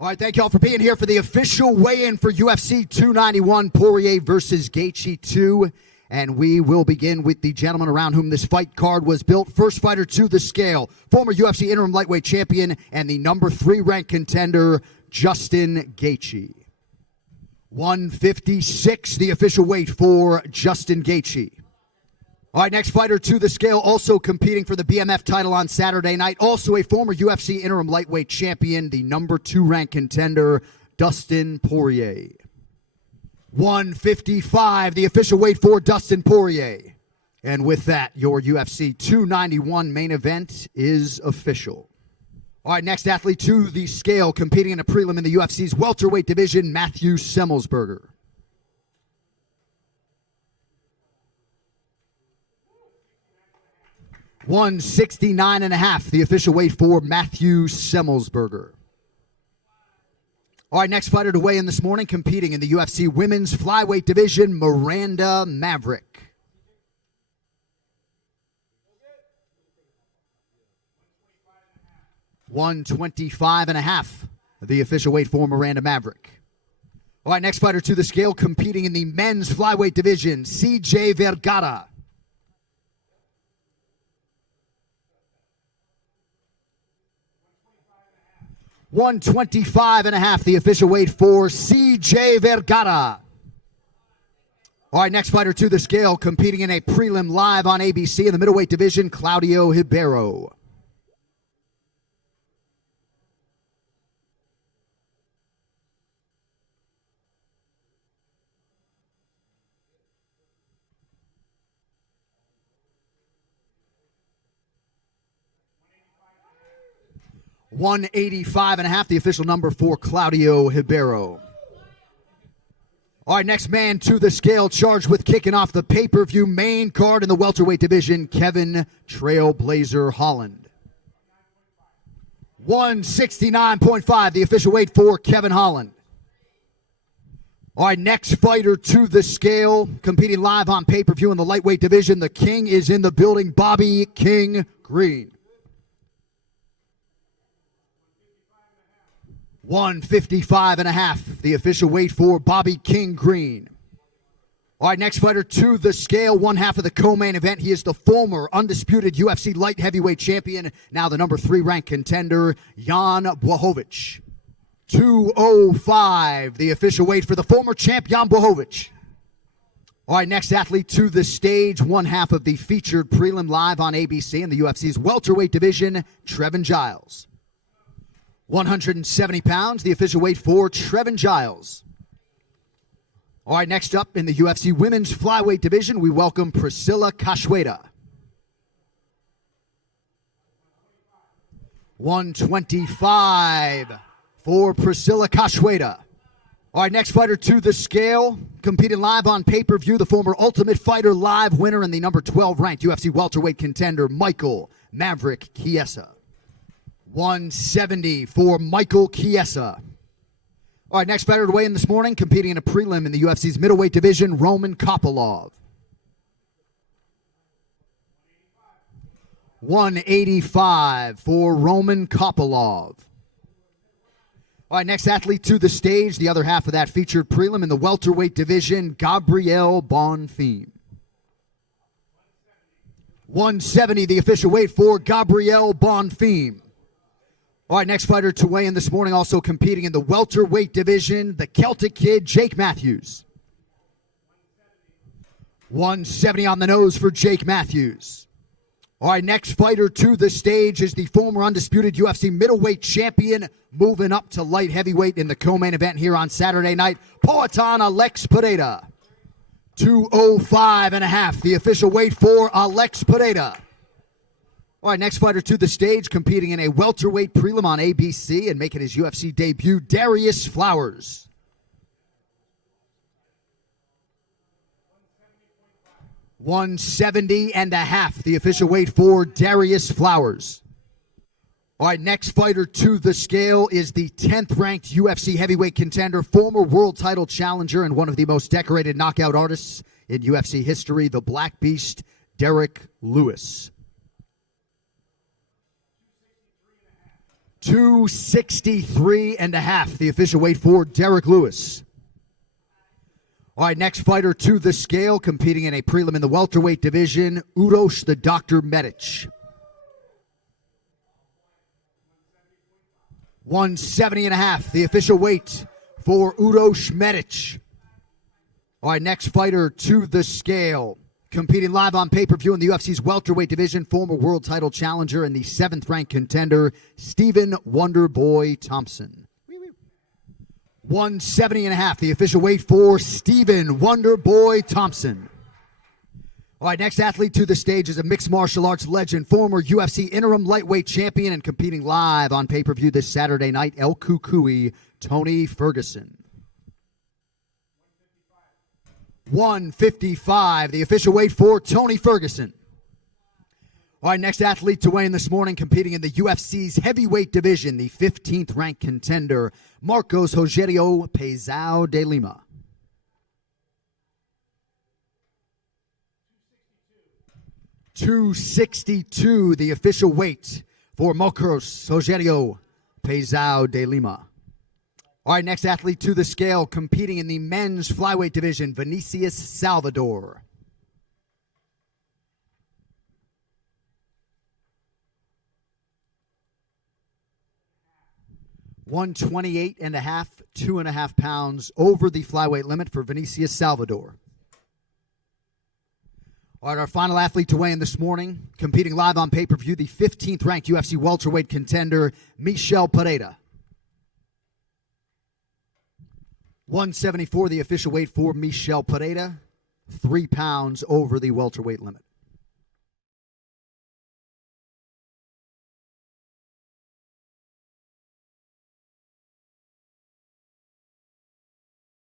All right, thank you all for being here for the official weigh-in for UFC 291, Poirier versus Gaethje 2. And we will begin with the gentleman around whom this fight card was built. First fighter to the scale, former UFC interim lightweight champion and the number 3 ranked contender, Justin Gaethje. 156, the official weight for Justin Gaethje. All right, next fighter to the scale, also competing for the BMF title on Saturday night, also a former UFC interim lightweight champion, the number 2 ranked contender, Dustin Poirier. 155, the official weight for Dustin Poirier. And with that, your UFC 291 main event is official. All right, next athlete to the scale, competing in a prelim in the UFC's welterweight division, Matthew Semelsberger. 169.5, the official weight for Matthew Semelsberger. All right, next fighter to weigh in this morning, competing in the UFC women's flyweight division, Miranda Maverick. 125.5, the official weight for Miranda Maverick. All right, next fighter to the scale, competing in the men's flyweight division, CJ Vergara. 125.5, the official weight for CJ Vergara. All right, next fighter to the scale, competing in a prelim live on ABC in the middleweight division, Claudio Ribeiro. 185.5, the official number for Claudio Ribeiro. All right, next man to the scale, charged with kicking off the pay-per-view main card in the welterweight division, Kevin Trailblazer Holland. 169.5, the official weight for Kevin Holland. All right, next fighter to the scale, competing live on pay-per-view in the lightweight division, the King is in the building, Bobby King Green. 155.5, the official weight for Bobby King Green. All right, next fighter to the scale, one half of the co-main event. He is the former undisputed UFC light heavyweight champion, now the number 3 ranked contender, Jan Blachowicz. 205, the official weight for the former champ, Jan Blachowicz. All right, next athlete to the stage, one half of the featured prelim live on ABC in the UFC's welterweight division, Trevin Giles. 170 pounds, the official weight for Trevin Giles. All right, next up in the UFC women's flyweight division, we welcome Priscilla Cachoeira. 125 for Priscilla Cachoeira. All right, next fighter to the scale, competing live on pay-per-view, the former Ultimate Fighter Live winner and the number 12 ranked UFC welterweight contender, Michael Maverick Chiesa. 170 for Michael Chiesa. All right, next fighter to weigh in this morning, competing in a prelim in the UFC's middleweight division, Roman Kopylov. 185 for Roman Kopylov. All right, next athlete to the stage, the other half of that featured prelim in the welterweight division, Gabriel Bonfim. 170, the official weight for Gabriel Bonfim. All right, next fighter to weigh in this morning, also competing in the welterweight division, the Celtic Kid, Jake Matthews. 170 on the nose for Jake Matthews. All right, next fighter to the stage is the former undisputed UFC middleweight champion, moving up to light heavyweight in the co-main event here on Saturday night, Poatan Alex Pereira. 205.5, the official weight for Alex Pereira. All right, next fighter to the stage, competing in a welterweight prelim on ABC and making his UFC debut, Darius Flowers. 170.5, the official weight for Darius Flowers. All right, next fighter to the scale is the 10th ranked UFC heavyweight contender, former world title challenger, and one of the most decorated knockout artists in UFC history, the Black Beast, Derek Lewis. 263.5, the official weight for Derek Lewis. All right, next fighter to the scale, competing in a prelim in the welterweight division, Uroš the Dr. Medic. 170.5, the official weight for Uroš Medic. All right, next fighter to the scale, competing live on pay-per-view in the UFC's welterweight division, former world title challenger and the 7th-ranked contender, Stephen Wonderboy Thompson. 170.5, the official weight for Stephen Wonderboy Thompson. All right, next athlete to the stage is a mixed martial arts legend, former UFC interim lightweight champion, and competing live on pay-per-view this Saturday night, El Kukui, Tony Ferguson. 155, the official weight for Tony Ferguson. All right, next athlete to weigh in this morning, competing in the UFC's heavyweight division, the 15th-ranked contender, Marcos Rogerio Peizao de Lima. 262, the official weight for Marcos Rogerio Peizao de Lima. All right, next athlete to the scale, competing in the men's flyweight division, Vinicius Salvador. 128.5, 2.5 pounds over the flyweight limit for Vinicius Salvador. All right, our final athlete to weigh in this morning, competing live on pay-per-view, the 15th-ranked UFC welterweight contender, Michel Pereira. 174, the official weight for Michel Pereira, 3 pounds over the welterweight limit.